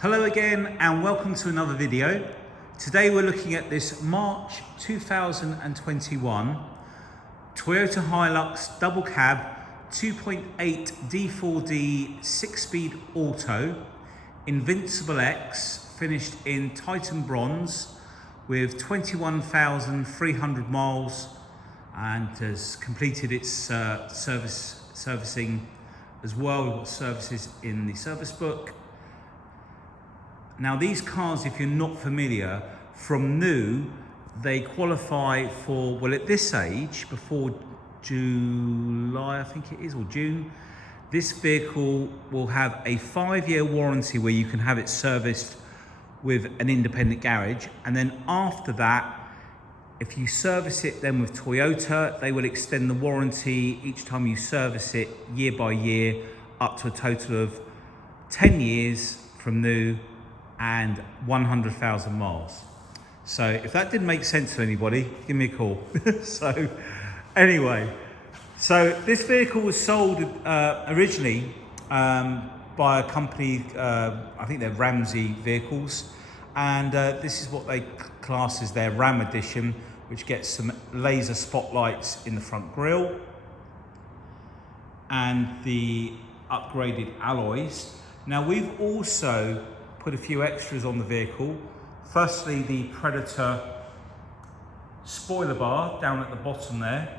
Hello again and welcome to another video. Today we're looking at this March 2021 Toyota Hilux double cab 2.8 D4-D 6-speed auto Invincible X, finished in Titan bronze with 21,300 miles and has completed its servicing as well. We've got services in the service book. Now these cars, if you're not familiar, from new, they qualify for, well, at this age, before July, I think it is, or June, this vehicle will have a 5-year warranty where you can have it serviced with an independent garage. And then after that, if you service it then with Toyota, they will extend the warranty each time you service it year by year, up to a total of 10 years from new and 100,000 miles. So if that didn't make sense to anybody, give me a call. So anyway, so this vehicle was sold originally by a company, I think they're Ramsey Vehicles, and this is what they class as their Ram edition, which gets some laser spotlights in the front grille and the upgraded alloys. Now we've also put a few extras on the vehicle. Firstly, the Predator spoiler bar down at the bottom there.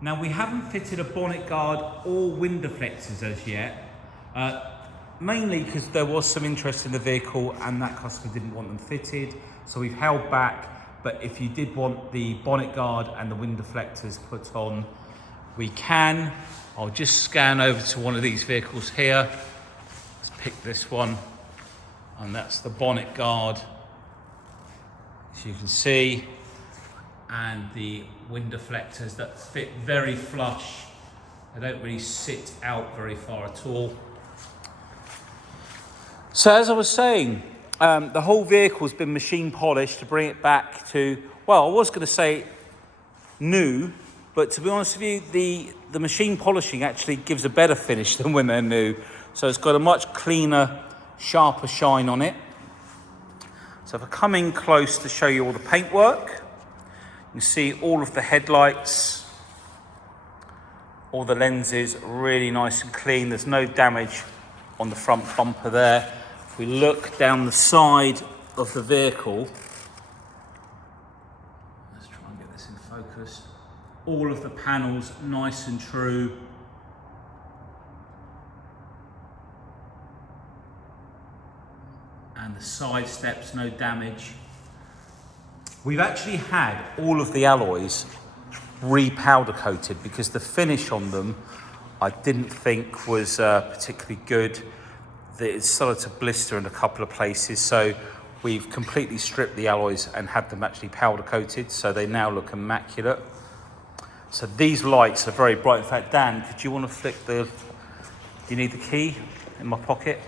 Now we haven't fitted a bonnet guard or wind deflectors as yet, mainly because there was some interest in the vehicle and that customer didn't want them fitted, so we've held back. But if you did want the bonnet guard and the wind deflectors put on, we can. I'll just scan over to one of these vehicles here. Let's pick this one. And that's the bonnet guard, as you can see, and the wind deflectors that fit very flush. They don't really sit out very far at all. So as I was saying, the whole vehicle's been machine polished to bring it back to, well, I was going to say new, but to be honest with you, the machine polishing actually gives a better finish than when they're new. So it's got a much cleaner, sharper shine on it. So if I come in close to show you all the paintwork, you can see all of the headlights, all the lenses, really nice and clean. There's no damage on the front bumper there. If we look down the side of the vehicle, let's try and get this in focus. All of the panels nice and true. And the side steps, no damage. We've actually had all of the alloys re-powder coated because the finish on them I didn't think was particularly good. It started to blister in a couple of places, so we've completely stripped the alloys and had them actually powder coated, so they now look immaculate. So these lights are very bright. In fact, Dan, could you want to flick do you need the key in my pocket?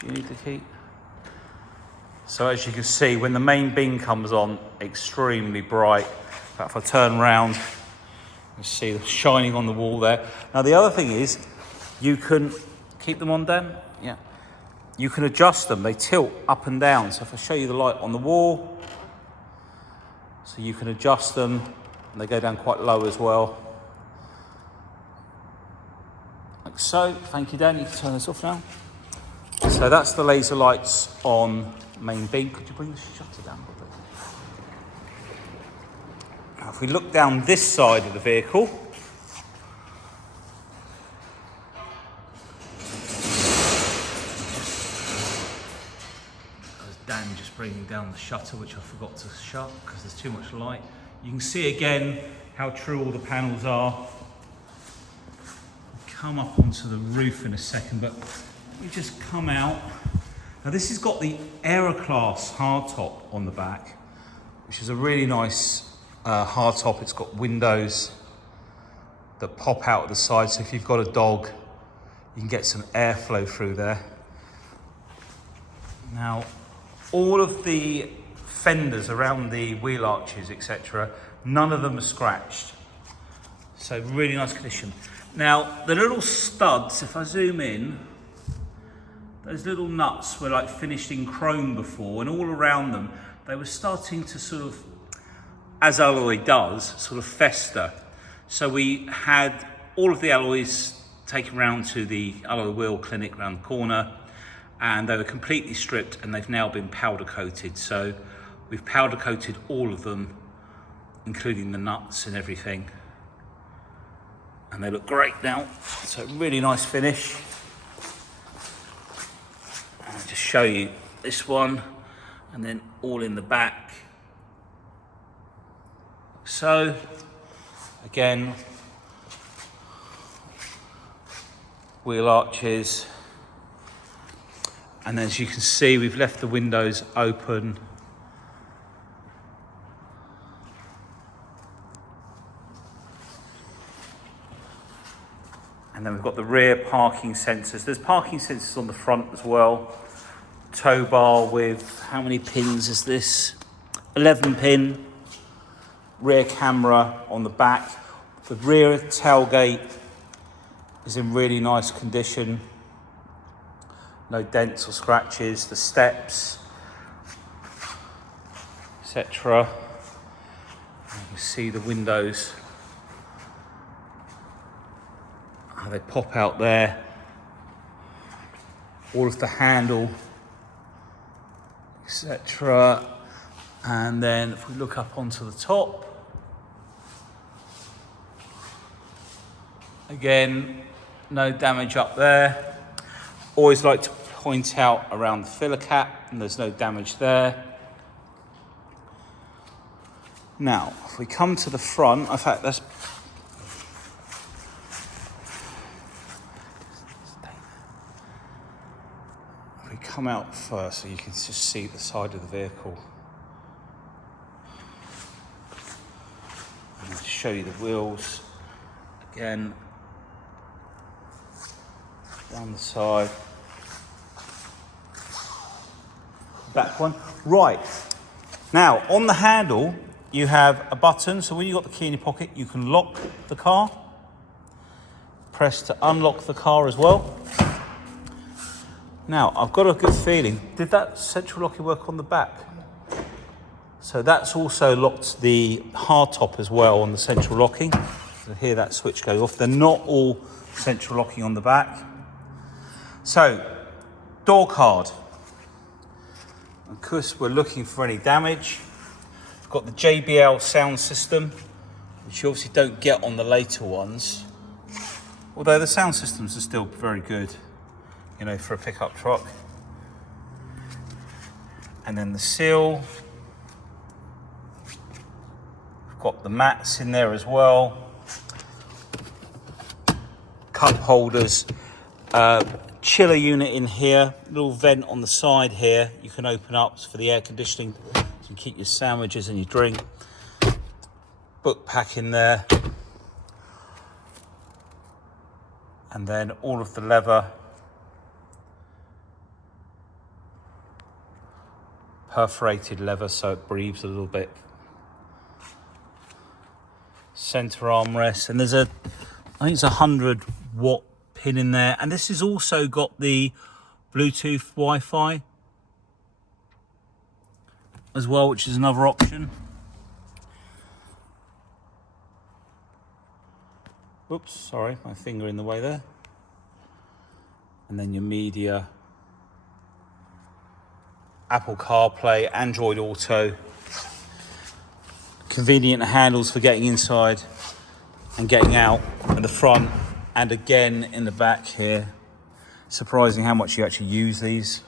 Do you need the key? So as you can see, when the main beam comes on, extremely bright. In fact, if I turn around, you see the shining on the wall there. Now the other thing is, you can keep them on, Dan? Yeah. You can adjust them, they tilt up and down. So if I show you the light on the wall, so you can adjust them, and they go down quite low as well. Like so. Thank you, Dan. You can turn this off now. So that's the laser lights on main beam. Could you bring the shutter down a little bit? Now if we look down this side of the vehicle, there's Dan just bringing down the shutter, which I forgot to shut because there's too much light. You can see again how true all the panels are. I'll come up onto the roof in a second, but we just come out. Now this has got the Aeroklas Hardtop on the back, which is a really nice hardtop. It's got windows that pop out of the side, so if you've got a dog, you can get some airflow through there. Now, all of the fenders around the wheel arches, etc., none of them are scratched. So really nice condition. Now, the little studs, if I zoom in, those little nuts were like finished in chrome before, and all around them, they were starting to sort of, as alloy does, sort of fester. So we had all of the alloys taken round to the alloy wheel clinic around the corner, and they were completely stripped, and they've now been powder coated. So we've powder coated all of them, including the nuts and everything. And they look great now. So really nice finish. And I'll just show you this one, and then all in the back. So, again, wheel arches. And as you can see, we've left the windows open. And then we've got the rear parking sensors. There's parking sensors on the front as well. Tow bar with, how many pins is this? 11 pin. Rear camera on the back. The rear tailgate is in really nice condition. No dents or scratches. The steps, etc. You can see the windows, how they pop out there. All of the handle, etc. And then if we look up onto the top, again, no damage up there. Always like to point out around the filler cap, and there's no damage there. Now, if we come to the front, in fact, if we come out first, so you can just see the side of the vehicle. And I'll show you the wheels again. Down the side. Back one. Right. Now, on the handle, you have a button. So when you've got the key in your pocket, you can lock the car. Press to unlock the car as well. Now, I've got a good feeling. Did that central locking work on the back? So that's also locked the hardtop as well on the central locking. So hear that switch go off. They're not all central locking on the back. So, door card. Of course, we're looking for any damage. We've got the JBL sound system, which you obviously don't get on the later ones. Although the sound systems are still very good, you know, for a pickup truck. And then the seal. We've got the mats in there as well. Cup holders. Chiller unit in here, little vent on the side here you can open up for the air conditioning. You can keep your sandwiches and your drink. Book pack in there. And then all of the leather. Perforated leather so it breathes a little bit. Center armrest, and there's I think it's 100 watt pin in there, and this has also got the Bluetooth Wi-Fi as well, which is another option. Oops, sorry, my finger in the way there. And then your media, Apple CarPlay, Android Auto, convenient handles for getting inside and getting out at the front. And again in the back here. Surprising how much you actually use these.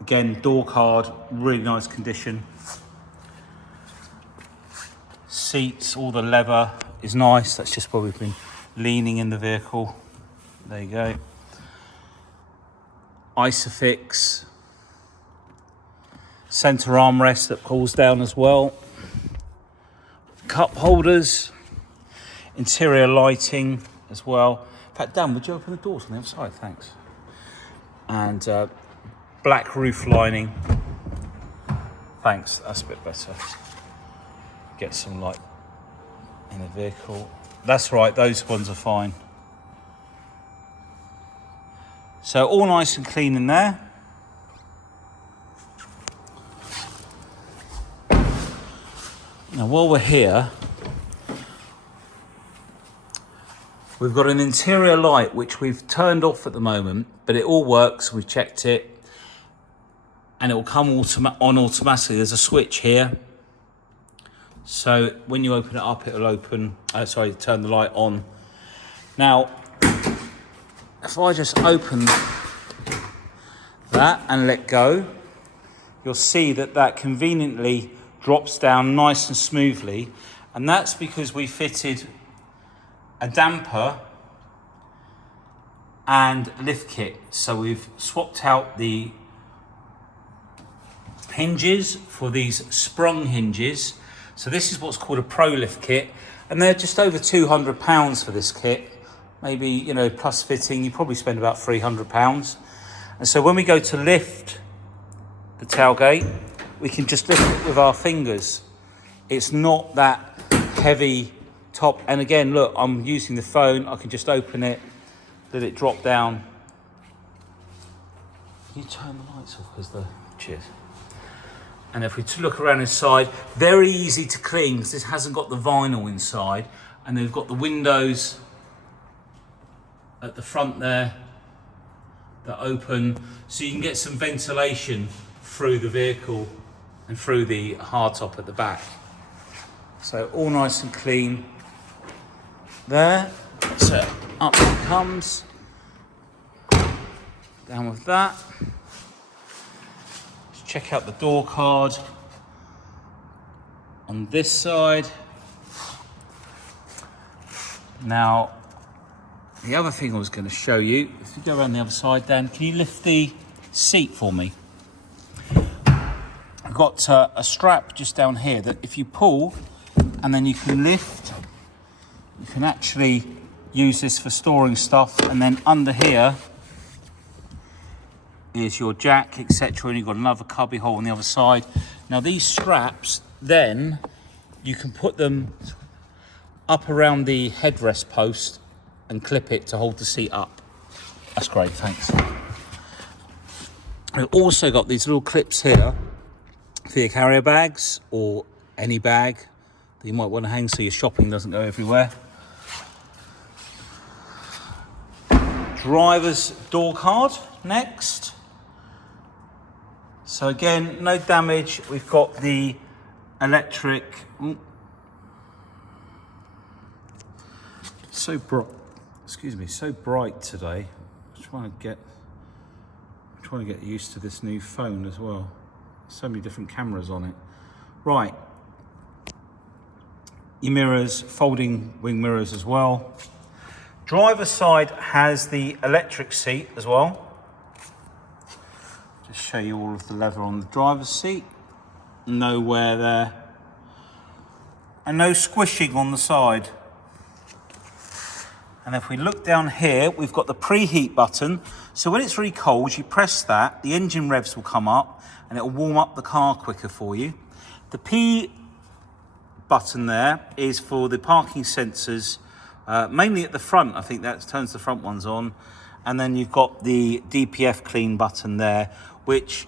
Again, door card, really nice condition. Seats, all the leather is nice. That's just where we've been leaning in the vehicle. There you go. Isofix. Center armrest that pulls down as well. Cup holders. Interior lighting as well. In fact, Dan, would you open the doors on the other side? Thanks. And black roof lining. Thanks, that's a bit better. Get some light in the vehicle. That's right, those ones are fine. So all nice and clean in there. Now while we're here, we've got an interior light which we've turned off at the moment, but it all works. We've checked it and it will come on automatically. There's a switch here. So when you open it up, it'll open, turn the light on. Now, if I just open that and let go, you'll see that that conveniently drops down nice and smoothly. And that's because we fitted a damper and lift kit. So we've swapped out the hinges for these sprung hinges. So this is what's called a Pro Lift kit, and they're just over £200 for this kit. Maybe, you know, plus fitting, you probably spend about £300. And so when we go to lift the tailgate, we can just lift it with our fingers. It's not that heavy top. And again, look, I'm using the phone. I can just open it, let it drop down. Can you turn the lights off because the cheers. And if we look around inside, very easy to clean because this hasn't got the vinyl inside. And they've got the windows at the front there that open, so you can get some ventilation through the vehicle and through the hardtop at the back. So all nice and clean there. So up it comes, down with that. Let's check out the door card on this side. Now, the other thing I was going to show you, if you go around the other side, Dan, can you lift the seat for me? I've got a strap just down here that if you pull and then you can lift, you can actually use this for storing stuff. And then under here is your jack, etc. And you've got another cubby hole on the other side. Now these straps, then you can put them up around the headrest post and clip it to hold the seat up. That's great, thanks. We've also got these little clips here for your carrier bags or any bag that you might want to hang so your shopping doesn't go everywhere. Driver's door card next. So again, no damage. We've got the electric. So bright. Excuse me, so bright today. I'm trying to get used to this new phone as well. So many different cameras on it. Right. Your mirrors, folding wing mirrors as well. Driver's side has the electric seat as well. Just show you all of the leather on the driver's seat. No wear there. And no squishing on the side. And if we look down here, we've got the preheat button. So when it's really cold, you press that, the engine revs will come up and it will warm up the car quicker for you. The P button there is for the parking sensors, mainly at the front. I think that turns the front ones on. And then you've got the DPF clean button there, which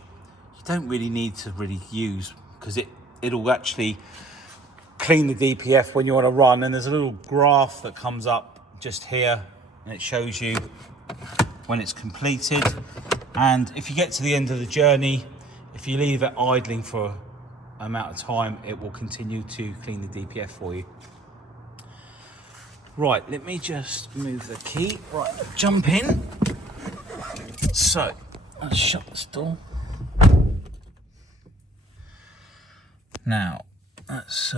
you don't really need to really use because it'll actually clean the DPF when you're on a run. And there's a little graph that comes up just here and it shows you when it's completed. And if you get to the end of the journey, if you leave it idling for an amount of time, it will continue to clean the DPF for you. Right, let me just move the key. Right, jump in. So let's shut this door. Now that's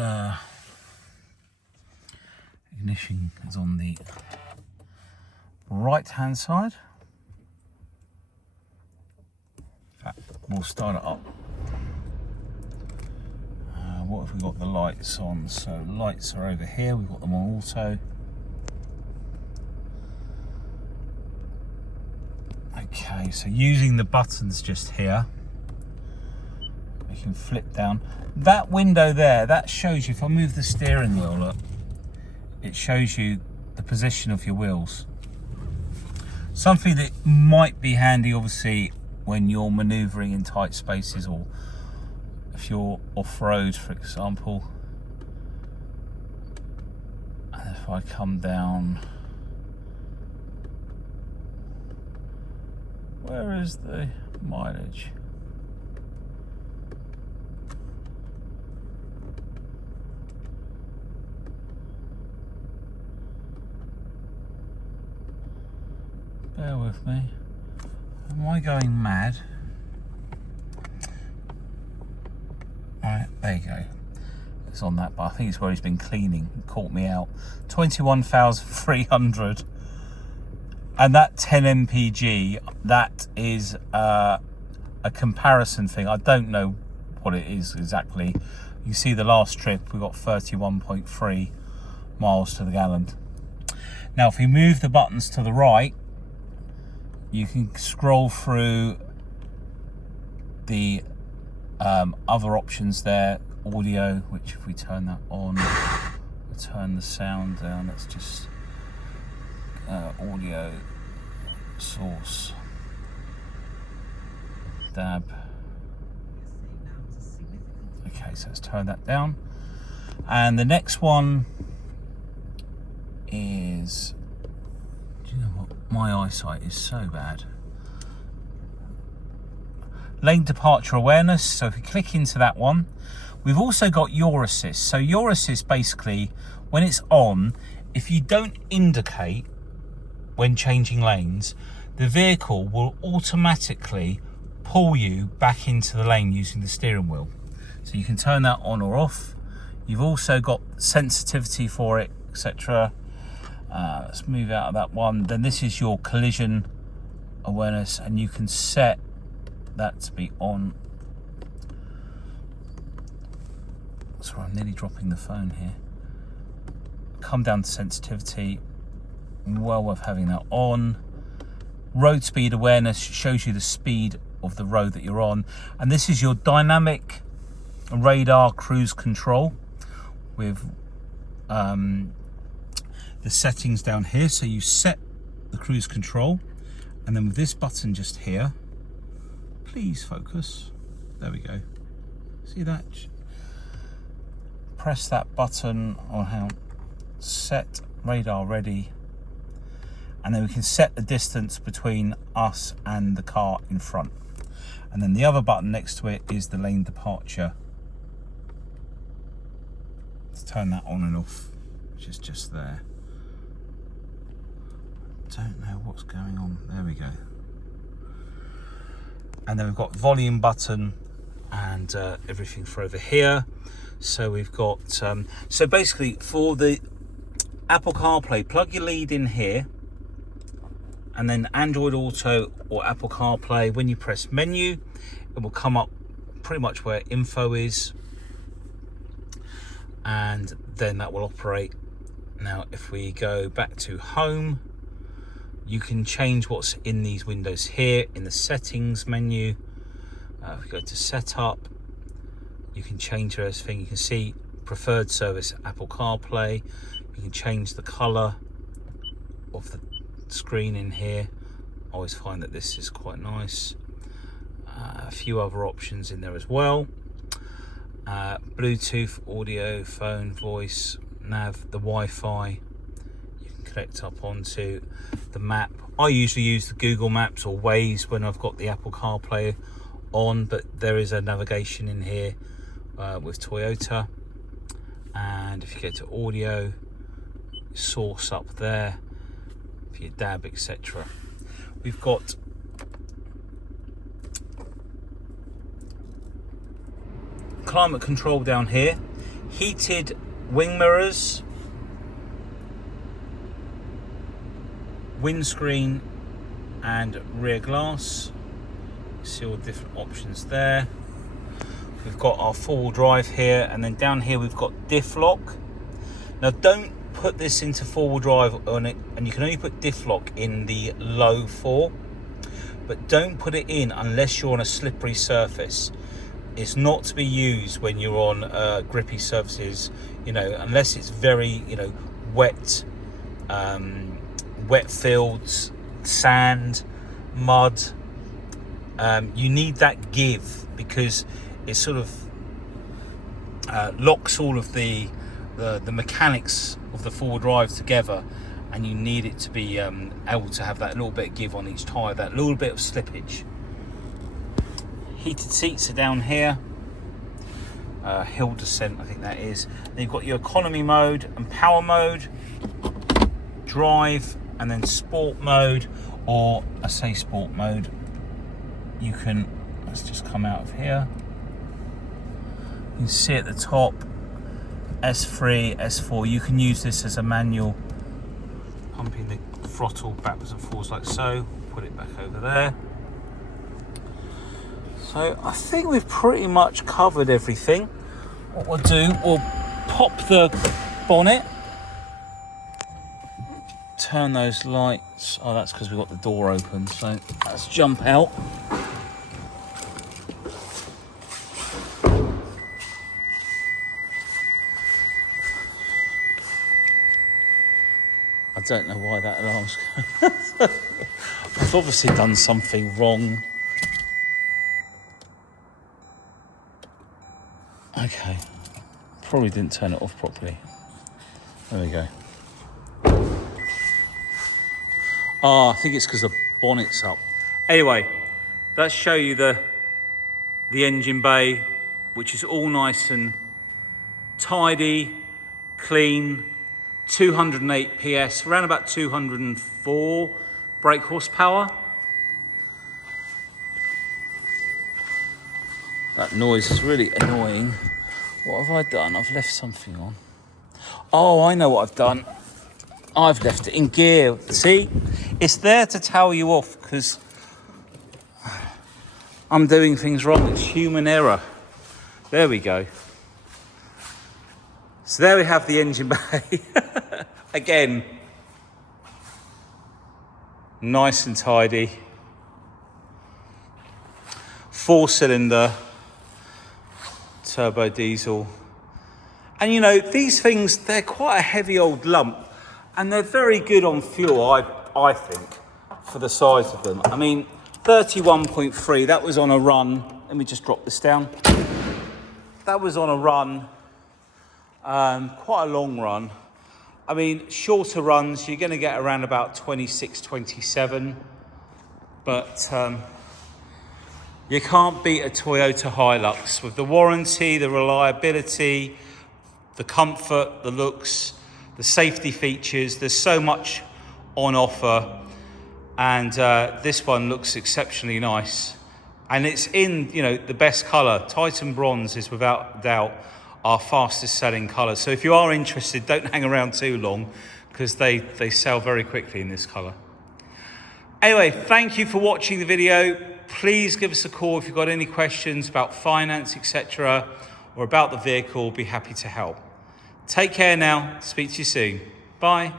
ignition is on the right hand side. In fact, we'll start it up. What have we got the lights on? So lights are over here, we've got them on auto. Okay, so using the buttons just here, we can flip down. That window there, that shows you, if I move the steering wheel, look, it shows you the position of your wheels. Something that might be handy, obviously, when you're manoeuvring in tight spaces, or if you're off-road, for example. And if I come down, where is the mileage? Bear with me. Am I going mad? Alright, there you go. It's on that, but I think it's where he's been cleaning. It caught me out. 21,300. And that 10 mpg, that is a comparison thing. I don't know what it is exactly. You see the last trip, we got 31.3 miles to the gallon. Now, if we move the buttons to the right, you can scroll through the other options there. Audio, which if we turn that on, we'll turn the sound down. Let's just audio source, dab. Okay, so let's turn that down. And the next one is, do you know what? My eyesight is so bad. Lane departure awareness. So if we click into that one, we've also got your assist. So your assist, basically, when it's on, if you don't indicate when changing lanes, the vehicle will automatically pull you back into the lane using the steering wheel. So you can turn that on or off. You've also got sensitivity for it, etc. Let's move out of that one. Then this is your collision awareness, and you can set that to be on. Sorry, I'm nearly dropping the phone here. Come down to sensitivity. Well worth having that on. Road speed awareness shows you the speed of the road that you're on. And this is your dynamic radar cruise control with the settings down here. So you set the cruise control, and then with this button just here, please focus. There we go. See that? Press that button on how set radar ready, and then we can set the distance between us and the car in front. And then the other button next to it is the lane departure. Let's turn that on and off, which is just there. Don't know what's going on. There we go. And then we've got volume button and everything for over here. So we've got so basically for the Apple CarPlay, plug your lead in here, and then Android Auto or Apple CarPlay, when you press menu, it will come up pretty much where info is, and then that will operate. Now if we go back to home, you can change what's in these windows here in the settings menu. If we go to setup, you can change everything. You can see preferred service Apple CarPlay. You can change the color of the screen in here. I always find that this is quite nice. A few other options in there as well. Bluetooth, audio, phone, voice, nav, the Wi-Fi. You can connect up onto the map. I usually use the Google Maps or Waze when I've got the Apple CarPlay on, but there is a navigation in here with Toyota. And if you go to audio, source up there for your DAB, etc. We've got climate control down here, heated wing mirrors, windscreen and rear glass. See all the different options there. We've got our four-wheel drive here, and then down here we've got diff lock. Now don't put this into four-wheel drive on it, and you can only put diff lock in the low 4, but don't put it in unless you're on a slippery surface. It's not to be used when you're on grippy surfaces, you know, unless it's very, you know, wet fields, sand, mud. You need that give because it sort of locks all of the mechanics of the four-wheel drive together, and you need it to be able to have that little bit of give on each tyre, that little bit of slippage. Heated seats are down here. Hill descent, I think that is. Then you've got your economy mode and power mode, drive, and then sport mode, or I say sport mode. You can, let's just come out of here. You can see at the top, S3, S4. You can use this as a manual, pumping the throttle backwards and forwards like so. Put it back over there. So I think we've pretty much covered everything. What we'll do, we'll pop the bonnet, turn those lights. Oh, that's because we've got the door open. So let's jump out. I don't know why that alarm's going. I've obviously done something wrong. Okay, probably didn't turn it off properly. There we go. Oh, I think it's because the bonnet's up. Anyway, let's show you the engine bay, which is all nice and tidy, clean. 208 PS, around about 204 brake horsepower. That noise is really annoying. What have I done? I've left something on. Oh, I know what I've done. I've left it in gear. See? It's there to tell you off because I'm doing things wrong. It's human error. There we go. So there we have the engine bay. Again, nice and tidy. 4-cylinder turbo diesel. And you know, these things, they're quite a heavy old lump and they're very good on fuel, I think, for the size of them. I mean, 31.3, that was on a run. Let me just drop this down. That was on a run, quite a long run. I mean, shorter runs, you're going to get around about 26, 27. But you can't beat a Toyota Hilux with the warranty, the reliability, the comfort, the looks, the safety features. There's so much on offer. And this one looks exceptionally nice. And it's in, you know, the best colour. Titan Bronze is without doubt our fastest selling colour. So if you are interested, don't hang around too long because they sell very quickly in this colour. Anyway, thank you for watching the video. Please give us a call if you've got any questions about finance, etc., or about the vehicle. We'll be happy to help. Take care now. Speak to you soon. Bye.